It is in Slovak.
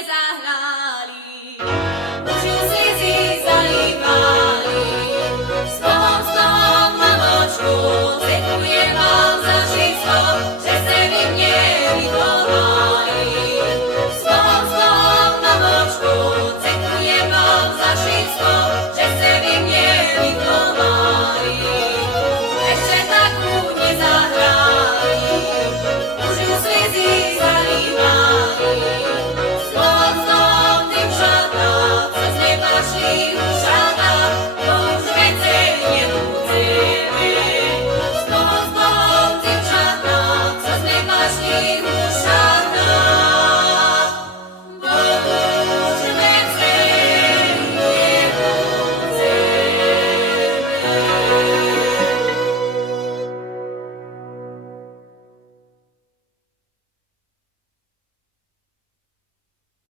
nezahrali. Už ju slzy zalívali. Znovom, mamačku, děkujem vám za všechno, že se vy mě vychovali. Znovom, mamačku, děkujem vám za všechno, že se vy mě vychovali. Ešte takú nezahrali, už ju slzy zalívali. Znovom, devčatá, cez neba šli ušatá, to už viacej nebudeme. Znovom, devčatá, cez neba šli ušatá,